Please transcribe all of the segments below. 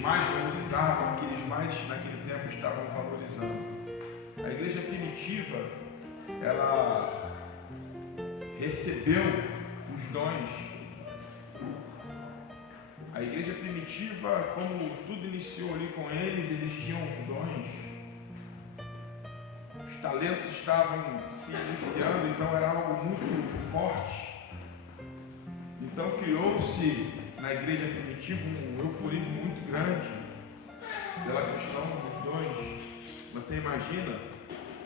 mais valorizavam, que eles mais naquele tempo estavam valorizando. A igreja primitiva, ela recebeu os dons. A igreja primitiva, como tudo iniciou ali com eles tinham os dons. Os talentos estavam se iniciando, então era algo muito forte. Então criou-se na igreja primitiva um euforismo muito grande pela questão dos dons. Você imagina,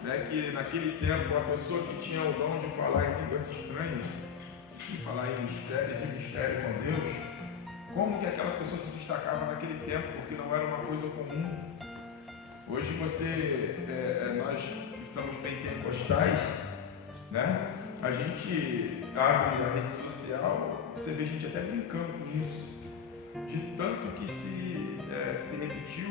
né, que naquele tempo a pessoa que tinha o dom de falar em línguas estranhas, de falar em mistério com Deus, como que aquela pessoa se destacava naquele tempo, porque não era uma coisa comum. Hoje nós que somos pentecostais, né, a gente abre a rede social, você vê gente até brincando com isso, de tanto que se repetiu,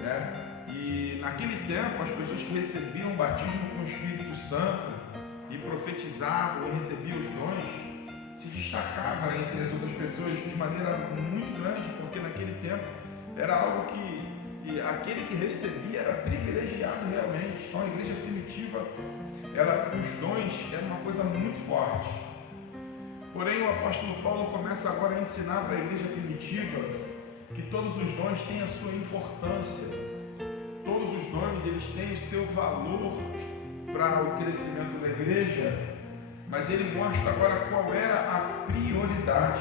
né? E naquele tempo as pessoas que recebiam o batismo com o Espírito Santo e profetizavam e recebiam os dons se destacavam entre as outras pessoas de maneira muito grande, porque naquele tempo era algo que aquele que recebia era privilegiado realmente. Então a igreja primitiva, os dons eram uma coisa muito forte. Porém o apóstolo Paulo começa agora a ensinar para a igreja primitiva que todos os dons têm a sua importância. Todos os dons eles têm o seu valor para o crescimento da igreja, mas ele mostra agora qual era a prioridade.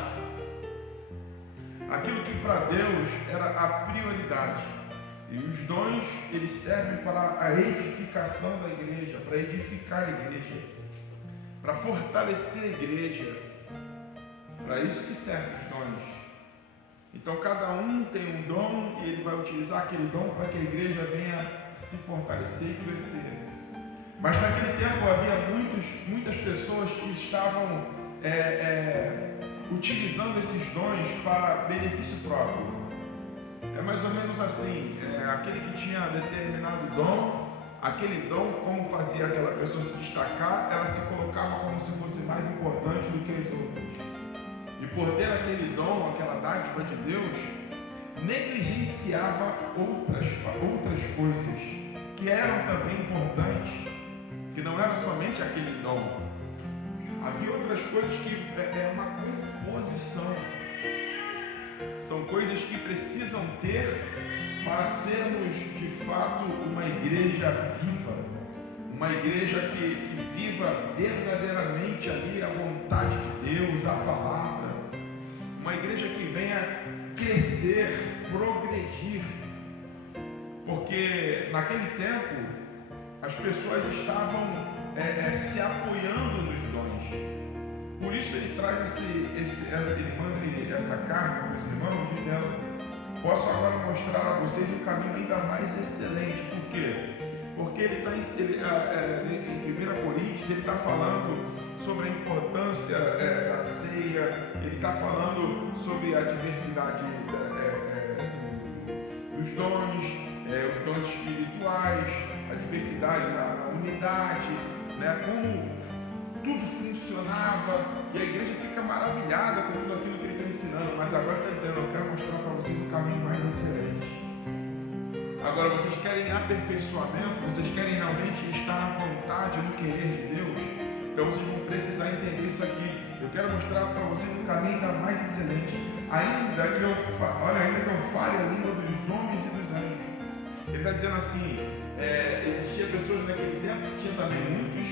Aquilo que para Deus era a prioridade. E os dons eles servem para a edificação da igreja, para edificar a igreja, para fortalecer a igreja. Para isso que servem os dons. Então cada um tem um dom e ele vai utilizar aquele dom para que a igreja venha se fortalecer e crescer. Mas naquele tempo havia muitas pessoas que estavam utilizando esses dons para benefício próprio. É mais ou menos assim, aquele que tinha determinado dom, aquele dom, como fazia aquela pessoa se destacar, ela se colocava como se fosse mais importante do que os outros. E por ter aquele dom, aquela dádiva de Deus, negligenciava outras coisas que eram também importantes, que não era somente aquele dom. Havia outras coisas que é uma composição. São coisas que precisam ter para sermos de fato uma igreja viva. Uma igreja que viva verdadeiramente ali a vontade de Deus, a palavra. Uma igreja que venha crescer, progredir. Porque naquele tempo as pessoas estavam se apoiando nos dons. Por isso ele traz ele manda essa carta para os irmãos dizendo: posso agora mostrar a vocês um caminho ainda mais excelente. Por quê? Porque ele está em 1 Coríntios, ele está falando sobre a importância da ceia, ele está falando sobre a diversidade dos dons, os dons espirituais, a diversidade na unidade, né? Como tudo funcionava, e a igreja fica maravilhada com tudo aquilo que ele está ensinando, mas agora está dizendo: eu quero mostrar para vocês um caminho mais excelente. Agora, vocês querem aperfeiçoamento, vocês querem realmente estar na vontade, no querer de Deus, então vocês vão precisar entender isso aqui. Eu quero mostrar para vocês um caminho ainda mais excelente, ainda que eu fale a língua dos homens e dos anjos. Ele está dizendo assim, existia pessoas naquele tempo que tinham também muitos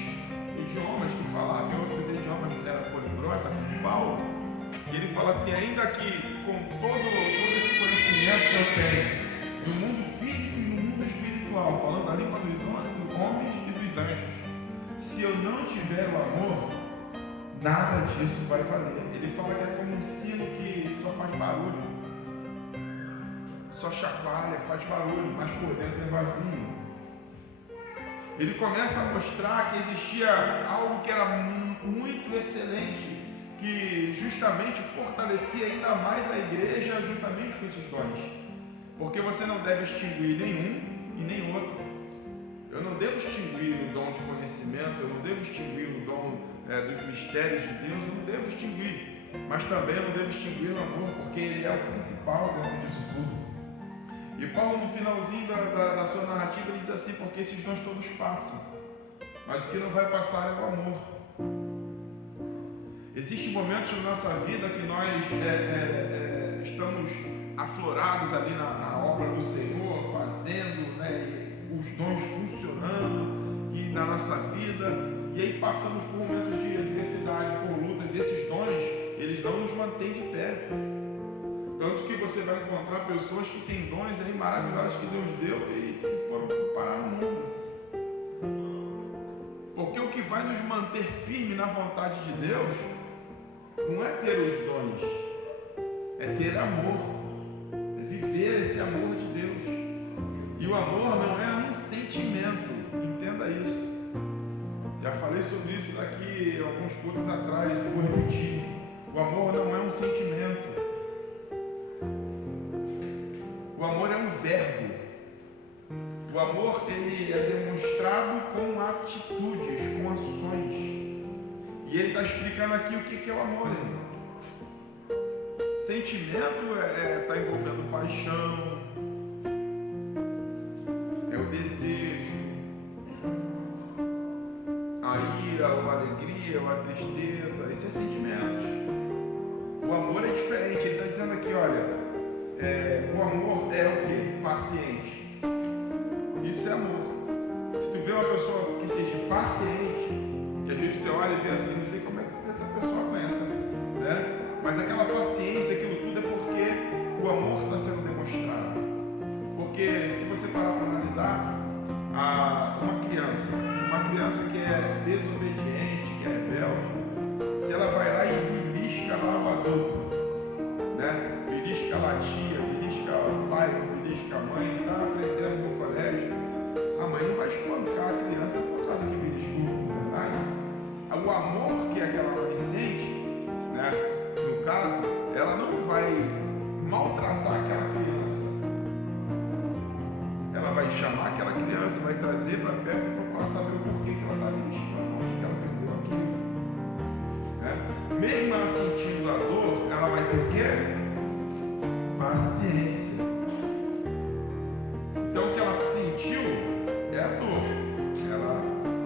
idiomas, que falavam outros idiomas, era poliglota, como Paulo, e ele fala assim: ainda que com todo esse conhecimento que eu tenho do mundo físico e do mundo espiritual, falando a língua dos homens e dos anjos, se eu não tiver o amor, nada disso vai valer. Ele fala que é como um sino que só faz barulho, só chacoalha, faz barulho, mas por dentro é vazio. Ele começa a mostrar que existia algo que era muito excelente, que justamente fortalecia ainda mais a igreja juntamente com esses dons. Porque você não deve extinguir nenhum e nem outro. Eu não devo extinguir o dom de conhecimento, eu não devo extinguir o dom dos mistérios de Deus, eu não devo extinguir. mas também eu não devo extinguir o amor, porque ele é o principal dentro disso tudo. E Paulo, no finalzinho da sua narrativa, ele diz assim: porque esses dons todos passam, mas o que não vai passar é o amor. Existem momentos na nossa vida que nós estamos aflorados ali na obra do Senhor, fazendo, né, os dons funcionando e na nossa vida, e aí passamos por momentos de adversidade, por lutas, e esses dons, eles não nos mantêm de pé. Tanto que você vai encontrar pessoas que têm dons aí maravilhosos que Deus deu e que foram parar no mundo. Porque o que vai nos manter firme na vontade de Deus não é ter os dons, é ter amor, é viver esse amor de Deus. E o amor não é um sentimento, entenda isso. Já falei sobre isso daqui alguns cultos atrás, vou repetir. O amor não é um sentimento. O amor é um verbo. O amor, ele é demonstrado com atitudes, com ações. E ele está explicando aqui o que é o amor, irmão. Sentimento está envolvendo paixão, é o desejo, a ira, ou a alegria, ou a tristeza. Isso é sentimentos. O amor é diferente. Ele está dizendo aqui, olha, o amor é o quê? Paciente. Isso é amor. Se tu vê uma pessoa que seja paciente, que às vezes você olha e vê assim, não sei como é que essa pessoa aguenta, né? Mas aquela paciência, aquilo tudo é porque o amor está sendo demonstrado. Porque se você parar para analisar, uma criança que é desobediente, que é rebelde, se ela vai lá e belisca lá o adulto, né? Belisca lá a tia, belisca o pai, belisca a mãe, está aprendendo no colégio, a mãe não vai espancar a criança por causa que beliscou, não é verdade? O amor que aquela mãe sente, né? No caso, ela não vai maltratar aquela criança. Ela vai chamar aquela criança, vai trazer para perto e procurar saber o porquê que ela está beliscando, onde que ela aprendeu aquilo, né? Mesmo ela sentindo a dor, ela vai ter o quê? Paciência. Então o que ela sentiu é a dor. Ela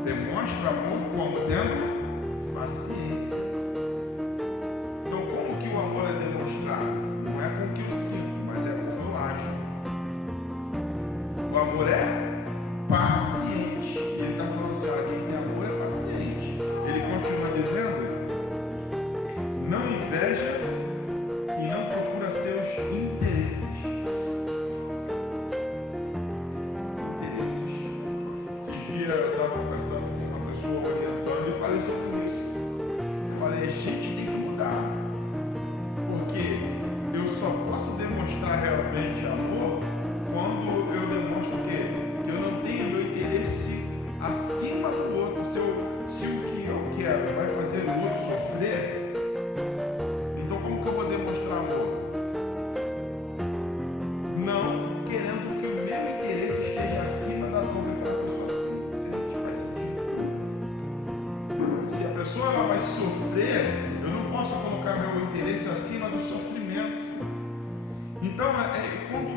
demonstra amor como tendo paciência. Então como que o amor é demonstrado? Não é com o que eu sinto, mas é como eu ajo. O amor é paciente. Ele está falando assim, olha, quem tem amor é paciente. Ele continua dizendo, não inveja e não procura seus interesses. Esses dias eu estava conversando com uma pessoa orientando e falei sobre isso. Eu falei, a gente tem que mudar. Porque eu só posso demonstrar realmente amor quando eu demonstro o quê? Que eu não tenho meu interesse acima do outro. Se o que eu quero vai fazer o outro sofrer, então como que eu vou demonstrar amor? Não querendo que o meu interesse esteja acima da dor daquela pessoa, se a pessoa ela vai sofrer, eu não posso colocar meu interesse acima do sofrimento. Então, quando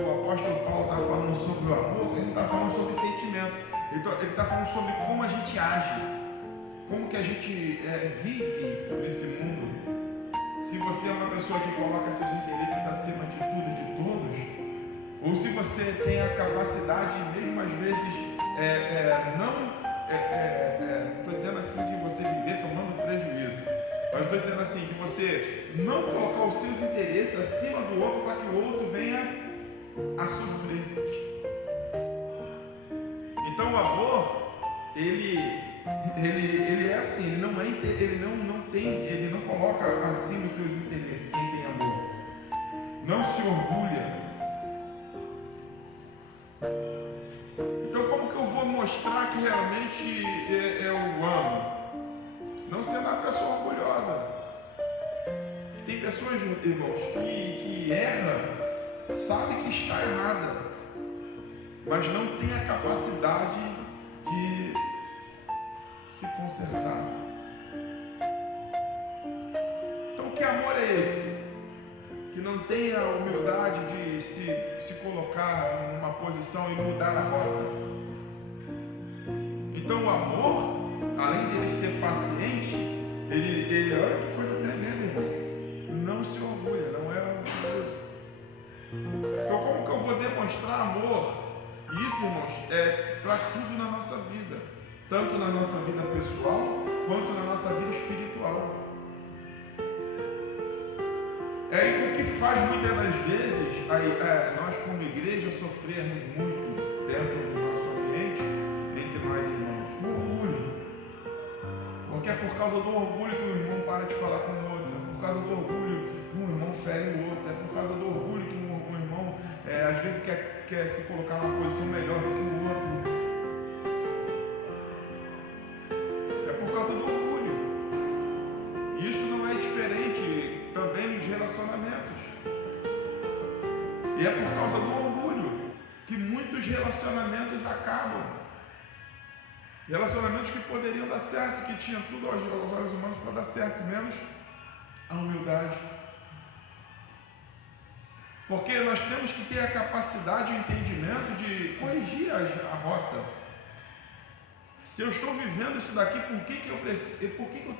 o apóstolo Paulo está falando sobre o amor, ele está falando sobre sentimento. Ele está falando sobre como a gente age, como que a gente vive nesse mundo. Se você é uma pessoa que coloca seus interesses acima de tudo e de todos, ou se você tem a capacidade, mesmo às vezes, estou dizendo assim, de você viver tomando prejuízo, mas estou dizendo assim, de você não colocar os seus interesses acima do outro para que o outro venha a sofrer. Então o amor, ele é assim, ele não coloca acima os seus interesses. Quem tem amor não se orgulha. Então como que eu vou mostrar que realmente eu amo? Não sendo uma pessoa orgulhosa. Tem pessoas, irmãos, que erram, sabe que está errada, mas não tem a capacidade de se consertar. que amor é esse? Que não tem a humildade de se colocar numa posição e mudar a rota. Então o amor, além dele ser paciente, ele olha que coisa tremenda, irmãos. Não se orgulha, não é orgulhoso. Então como que eu vou demonstrar amor? Isso, irmãos, é para tudo na nossa vida. Tanto na nossa vida pessoal, quanto na nossa vida espiritual. O que faz muitas das vezes nós como igreja sofrermos muito dentro do nosso ambiente, entre nós irmãos, o orgulho. Porque é por causa do orgulho que o irmão para de falar com o outro, é por causa do orgulho que um irmão fere o outro, é por causa do orgulho que um irmão às vezes quer se colocar numa posição melhor do que o outro. É por causa do orgulho. E isso não é diferente também nos relacionamentos. E é por causa do orgulho que muitos relacionamentos acabam. Relacionamentos que poderiam dar certo, que tinham tudo aos olhos humanos para dar certo, menos a humildade. Porque nós temos que ter a capacidade e o entendimento de corrigir a rota. Se eu estou vivendo isso daqui, por que eu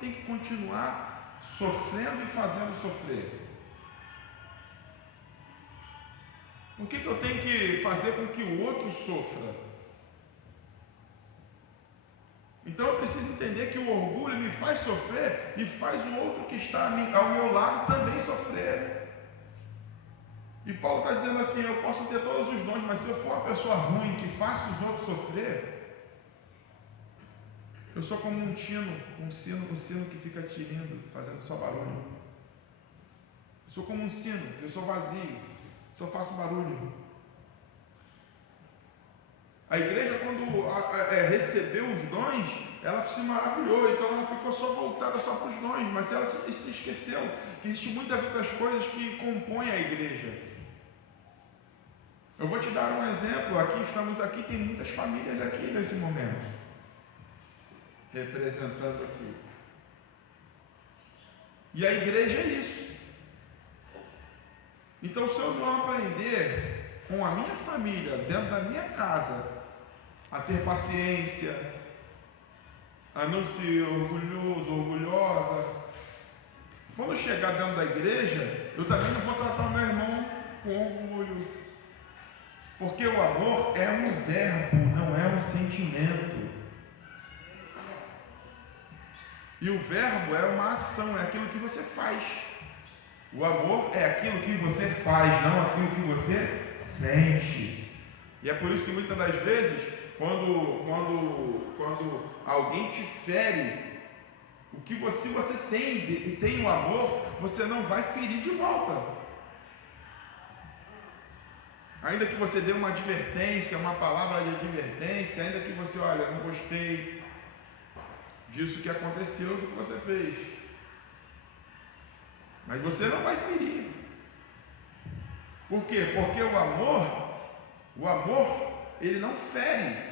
tenho que continuar sofrendo e fazendo sofrer? Por que eu tenho que fazer com que o outro sofra? Então eu preciso entender que o orgulho me faz sofrer e faz o outro que está ao meu lado também sofrer. E Paulo está dizendo assim, eu posso ter todos os dons, mas se eu for uma pessoa ruim que faça os outros sofrer, eu sou como um sino que fica tinindo, fazendo só barulho. Eu sou como um sino, eu sou vazio, só faço barulho. A igreja, quando recebeu os dons, ela se maravilhou, então ela ficou só voltada só para os dons, mas ela se esqueceu que existem muitas outras coisas que compõem a igreja. Eu vou te dar um exemplo, estamos aqui, tem muitas famílias aqui nesse momento, representando aqui. E a igreja é isso. Então, se eu não aprender com a minha família, dentro da minha casa, a ter paciência, a não ser orgulhoso, orgulhosa, quando eu chegar dentro da igreja, eu também não vou tratar o meu irmão com orgulho. Porque o amor é um verbo, não é um sentimento. E o verbo é uma ação, é aquilo que você faz. O amor é aquilo que você faz, não aquilo que você sente. E é por isso que muitas das vezes, quando alguém te fere, se você tem o amor, você não vai ferir de volta. Ainda que você dê uma advertência, uma palavra de advertência, ainda que você, olha, não gostei disso que aconteceu, do que você fez. Mas você não vai ferir. Por quê? Porque o amor, ele não fere.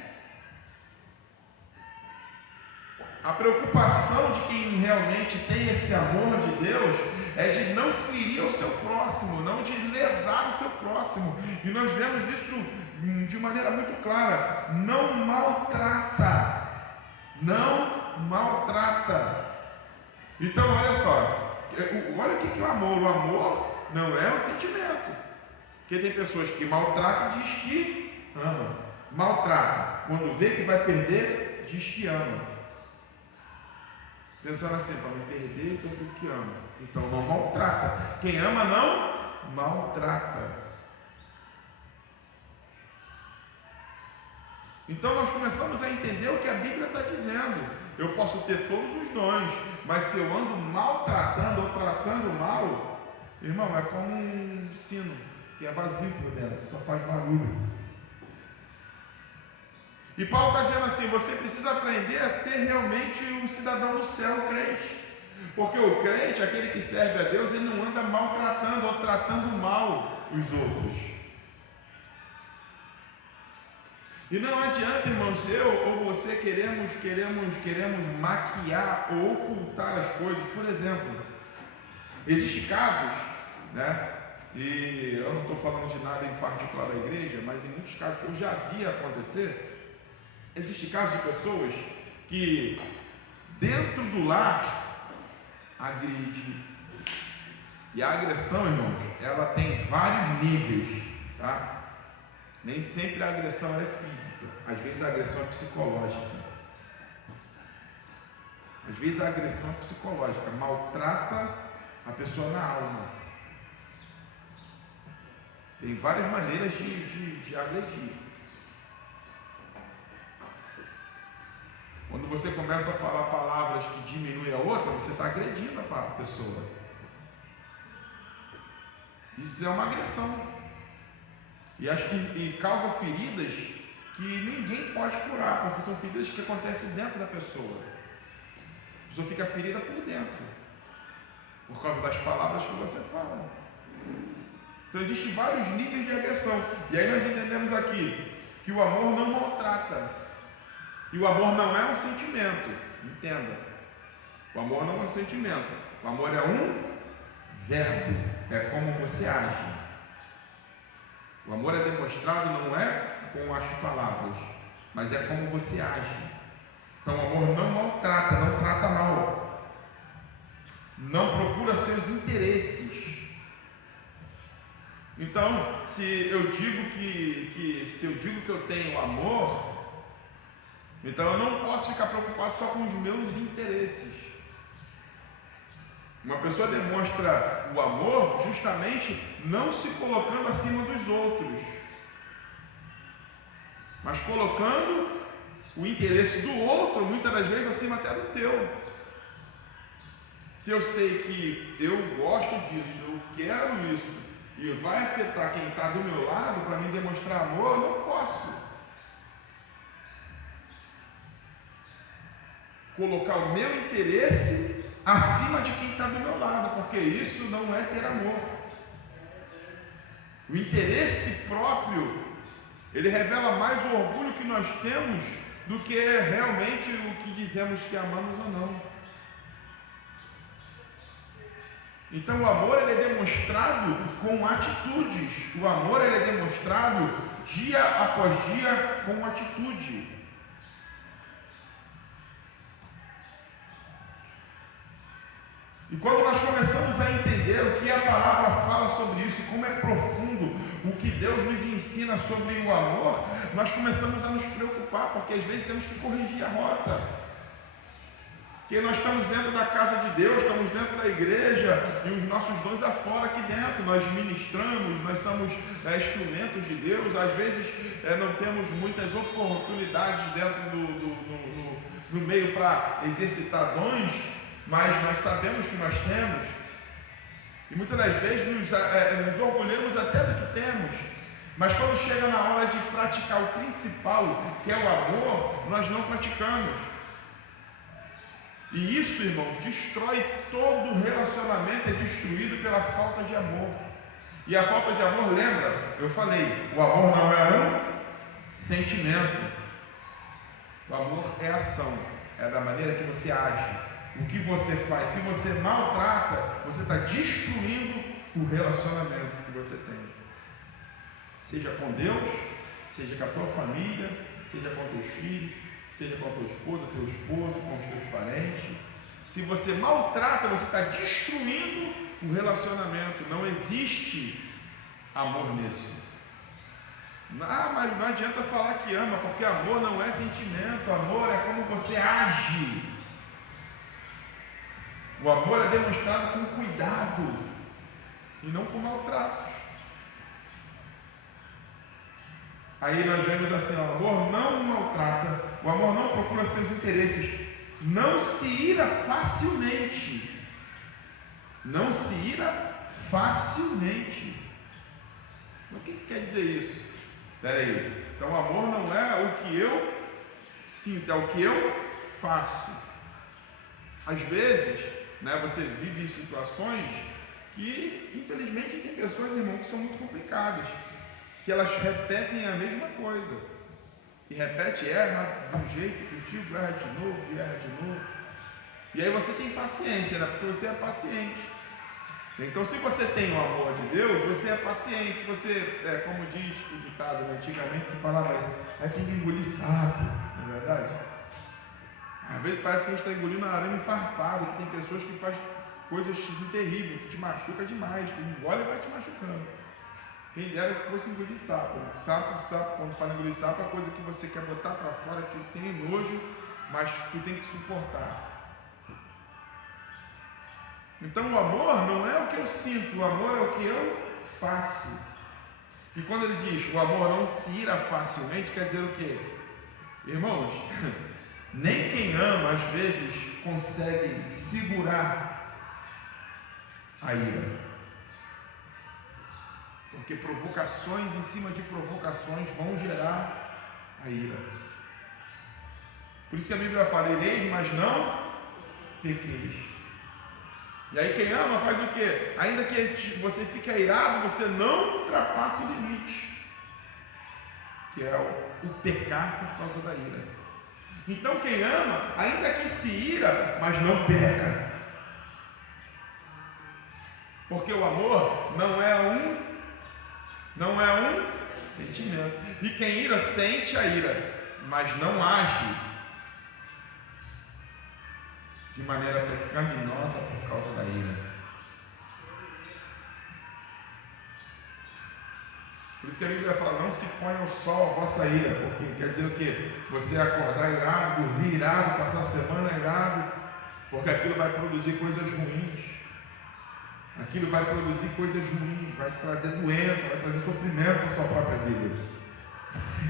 A preocupação de quem realmente tem esse amor de Deus é de não ferir o seu próximo, não de lesar o seu próximo. E nós vemos isso de maneira muito clara. Não maltrata. Não maltrata. Então, olha só. Olha o que é o amor. O amor não é um sentimento. Porque tem pessoas que maltratam e diz que ama. Maltrata. Quando vê que vai perder, diz que ama. Pensando assim, para me perder, então digo que ama. Então não maltrata. Quem ama não maltrata. Então nós começamos a entender o que a Bíblia está dizendo. Eu posso ter todos os dons, mas se eu ando maltratando ou tratando mal, irmão, é como um sino que é vazio por dentro, só faz barulho. E Paulo está dizendo assim, você precisa aprender a ser realmente um cidadão do céu, o crente. Porque o crente, aquele que serve a Deus, ele não anda maltratando ou tratando mal os outros. E não adianta, irmãos, eu ou você queremos maquiar ou ocultar as coisas. Por exemplo, Existem casos, né? E eu não estou falando de nada em particular da igreja, mas em muitos casos que eu já vi acontecer, existem casos de pessoas que dentro do lar agride. E a agressão, irmãos, ela tem vários níveis, tá? Nem sempre a agressão é física, às vezes a agressão é psicológica. Às vezes a agressão é psicológica, maltrata a pessoa na alma. Tem várias maneiras de agredir. Quando você começa a falar palavras que diminuem a outra, você está agredindo a pessoa. Isso é uma agressão. E causa feridas que ninguém pode curar, porque são feridas que acontecem dentro da pessoa. A pessoa fica ferida por dentro, por causa das palavras que você fala. Então existem vários níveis de agressão. E aí nós entendemos aqui que o amor não maltrata. E o amor não é um sentimento. Entenda. O amor não é um sentimento. O amor é um verbo. É como você age. O amor é demonstrado não é com as palavras, mas é como você age. Então o amor não maltrata, não trata mal. Não procura seus interesses. Então, se eu digo que eu tenho amor, então eu não posso ficar preocupado só com os meus interesses. Uma pessoa demonstra o amor justamente não se colocando acima dos outros, mas colocando o interesse do outro, muitas das vezes acima até do teu. Se eu sei que eu gosto disso, eu quero isso, e vai afetar quem está do meu lado para me demonstrar amor, eu não posso colocar o meu interesse acima de quem está do meu lado, porque isso não é ter amor. O interesse próprio, ele revela mais o orgulho que nós temos do que realmente o que dizemos que amamos ou não. Então o amor ele é demonstrado com atitudes. O amor ele é demonstrado dia após dia com atitude. E quando nós começamos a entender o que a palavra fala sobre isso e como é profundo o que Deus nos ensina sobre o amor, nós começamos a nos preocupar, porque às vezes temos que corrigir a rota. Porque nós estamos dentro da casa de Deus, estamos dentro da igreja e os nossos dons afora aqui dentro. Nós ministramos, nós somos instrumentos de Deus. Às vezes não temos muitas oportunidades dentro do meio para exercitar dons, mas nós sabemos que nós temos. E muitas das vezes nos orgulhamos até do que temos. Mas quando chega na hora de praticar o principal, que é o amor, nós não praticamos. E isso, irmãos, destrói todo o relacionamento, é destruído pela falta de amor. E a falta de amor, lembra? Eu falei, o amor não é um sentimento. O amor é ação, é da maneira que você age, o que você faz. Se você maltrata, você está destruindo o relacionamento que você tem. Seja com Deus, seja com a tua família, seja com teus filhos, seja com a tua esposa, teu esposo, com os teus parentes. Se você maltrata, você está destruindo o relacionamento. Não existe amor nisso. Mas não adianta falar que ama, porque amor não é sentimento. Amor é como você age. O amor é demonstrado com cuidado e não com maltratos. Aí nós vemos assim, o amor não maltrata, o amor não procura seus interesses, não se ira facilmente. Não se ira facilmente. O que quer dizer isso? Espera aí. Então o amor não é o que eu sinto, é o que eu faço. Às vezes, você vive em situações que, infelizmente, tem pessoas, irmão, que são muito complicadas, que elas repetem a mesma coisa, e repete, erra de um jeito, contigo, erra de novo, e erra de novo, e aí você tem paciência, porque você é paciente, Então, se você tem o amor de Deus, você é paciente, você, como diz o ditado, né? Antigamente se falava isso, tem que engolir sapo, não é verdade? Às vezes parece que a gente está engolindo arame farpado, que tem pessoas que fazem coisas terríveis, que te machuca demais, que engole e vai te machucando. Quem dera que fosse engolir sapo. Sapo, quando fala engolir sapo, é coisa que você quer botar para fora, que tem nojo, mas tu tem que suportar. Então o amor não é o que eu sinto, o amor é o que eu faço. E quando ele diz o amor não se ira facilmente, quer dizer o quê? Irmãos, nem quem ama às vezes consegue segurar a ira. Porque provocações em cima de provocações vão gerar a ira. Por isso que a Bíblia fala, ireis, mas não pequeis. E aí quem ama faz o quê? Ainda que você fique irado, você não ultrapassa o limite, que é o pecar por causa da ira. Então quem ama, ainda que se ira, mas não peca. Porque o amor não é um sentimento. E quem ira sente a ira, mas não age de maneira pecaminosa por causa da ira. Por isso que a Bíblia fala, não se põe ao sol a vossa ira, porque quer dizer o quê? Você acordar irado, dormir irado, passar a semana irado, porque aquilo vai produzir coisas ruins. Aquilo vai produzir coisas ruins, vai trazer doença, vai trazer sofrimento para a sua própria vida.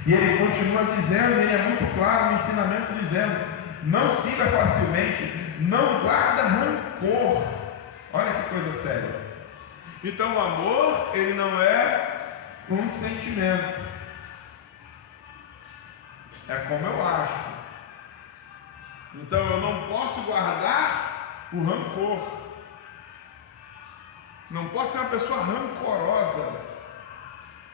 E ele continua dizendo, ele é muito claro no ensinamento, dizendo, não se ira facilmente, não guarda rancor. Olha que coisa séria. Então o amor, ele não é um sentimento, é como eu acho. Então eu não posso guardar o rancor, não posso ser uma pessoa rancorosa,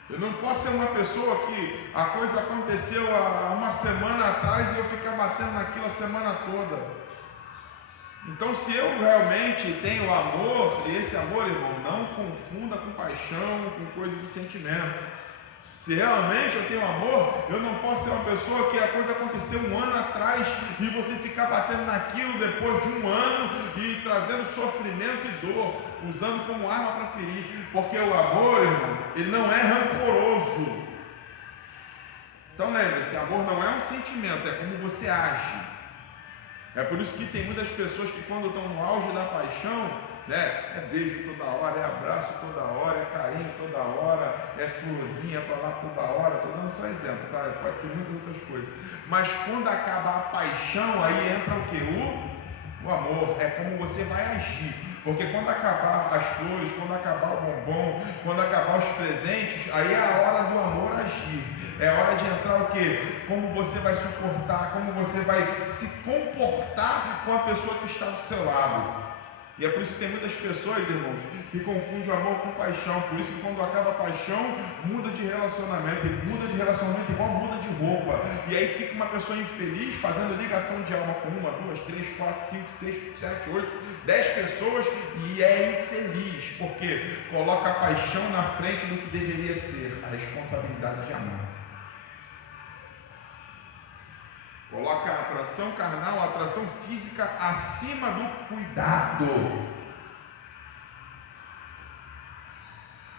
eu não posso ser uma pessoa que a coisa aconteceu há uma semana atrás e eu ficar batendo naquilo a semana toda. Então, se eu realmente tenho amor, e esse amor, irmão, não confunda com paixão, com coisa de sentimento. Se realmente eu tenho amor, eu não posso ser uma pessoa que a coisa aconteceu um ano atrás e você ficar batendo naquilo depois de um ano e trazendo sofrimento e dor, usando como arma para ferir. Porque o amor, irmão, ele não é rancoroso. Então lembre-se, amor não é um sentimento, é como você age. É por isso que tem muitas pessoas que quando estão no auge da paixão, é beijo toda hora, é abraço toda hora, é carinho toda hora, é florzinha para lá toda hora. Estou dando só exemplo, tá? Pode ser muitas outras coisas. Mas quando acaba a paixão, aí entra o que? O amor. É como você vai agir. Porque quando acabar as flores, quando acabar o bombom, quando acabar os presentes, aí é a hora do amor agir. É hora de entrar o quê? Como você vai suportar, como você vai se comportar com a pessoa que está do seu lado. E é por isso que tem muitas pessoas, irmãos, que confundem o amor com paixão. Por isso que quando acaba a paixão, muda de relacionamento. E muda de relacionamento igual muda de roupa. E aí fica uma pessoa infeliz fazendo ligação de alma com 1, 2, 3, 4, 5, 6, 7, 8, 10 pessoas e é infeliz. Porque coloca a paixão na frente do que deveria ser a responsabilidade de amar. Coloca a atração carnal, a atração física acima do cuidado.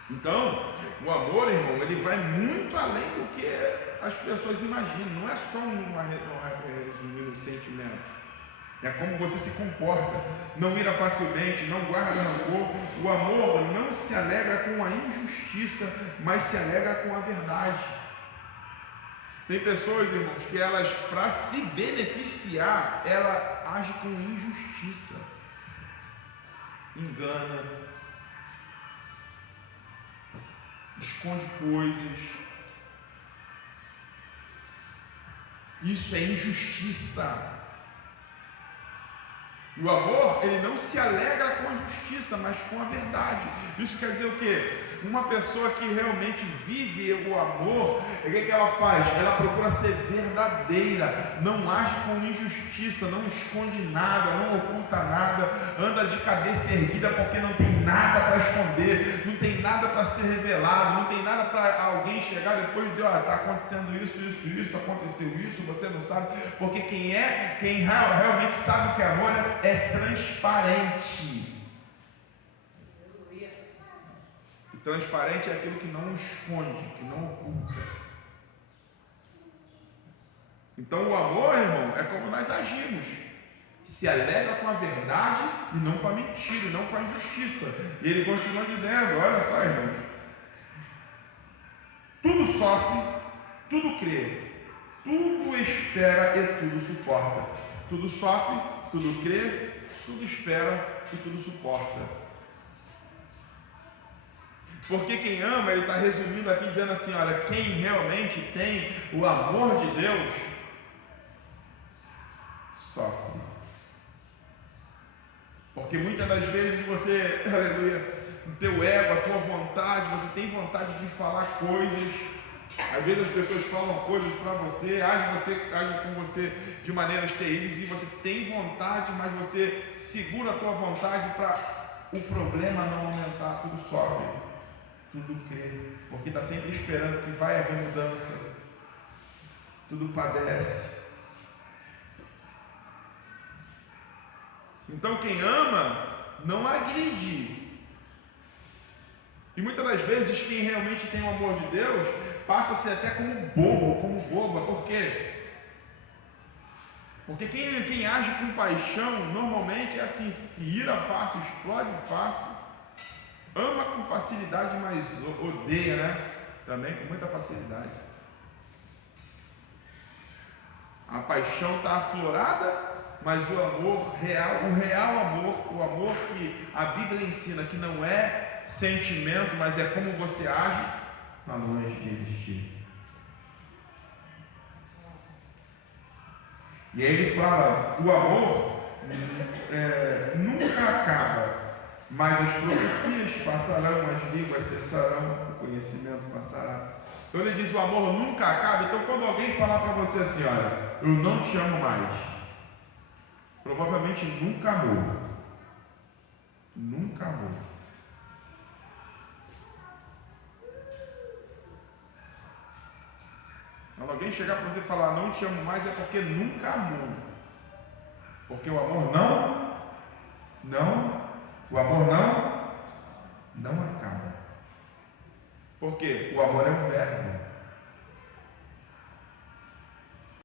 Então, o amor, irmão, ele vai muito além do que as pessoas imaginam. Não é só resumir um sentimento. É como você se comporta. Não ira facilmente, não guarda rancor. O amor não se alegra com a injustiça, mas se alegra com a verdade. Tem pessoas, irmãos, que elas, para se beneficiar, ela age com injustiça, engana, esconde coisas. Isso é injustiça. E o amor, ele não se alegra com a justiça, mas com a verdade. Isso quer dizer o quê? Uma pessoa que realmente vive o amor, o que ela faz? Ela procura ser verdadeira, não age com injustiça, não esconde nada, não oculta nada, anda de cabeça erguida porque não tem nada para esconder, não tem nada para ser revelado, não tem nada para alguém chegar depois e dizer, está acontecendo isso, aconteceu isso, você não sabe, porque quem realmente sabe o que é amor é transparente. Transparente é aquilo que não esconde, que não oculta. Então o amor, irmão, é como nós agimos. Se alegra com a verdade e não com a mentira, e não com a injustiça. E ele continua dizendo, olha só, irmãos. Tudo sofre, tudo crê, tudo espera e tudo suporta. Tudo sofre, tudo crê, tudo espera e tudo suporta. Porque quem ama, ele está resumindo aqui dizendo assim, olha, quem realmente tem o amor de Deus, sofre. Porque muitas das vezes você, aleluia, o teu ego, a tua vontade, você tem vontade de falar coisas, às vezes as pessoas falam coisas para você, agem com você de maneiras terríveis, e você tem vontade, mas você segura a tua vontade para o problema não aumentar, tudo sofre. Tudo crê, porque está sempre esperando que vai haver mudança, tudo padece. Então quem ama não agride. E muitas das vezes quem realmente tem o amor de Deus passa a ser até como boba. Por quê? Porque quem age com paixão normalmente é assim, se ira fácil, explode fácil. Ama com facilidade, mas odeia, né? Também com muita facilidade. A paixão está aflorada, mas o amor real, o real amor, o amor que a Bíblia ensina que não é sentimento, mas é como você age, está longe de existir. E aí ele fala, o amor nunca acaba. Mas as profecias passarão, as línguas cessarão, o conhecimento passará. Então ele diz, o amor nunca acaba. Então quando alguém falar para você assim, olha, eu não te amo mais, provavelmente nunca amou. Nunca amou. Quando alguém chegar para você e falar, não te amo mais, é porque nunca amou. Porque o amor o amor não acaba. Por quê? O amor é um verbo.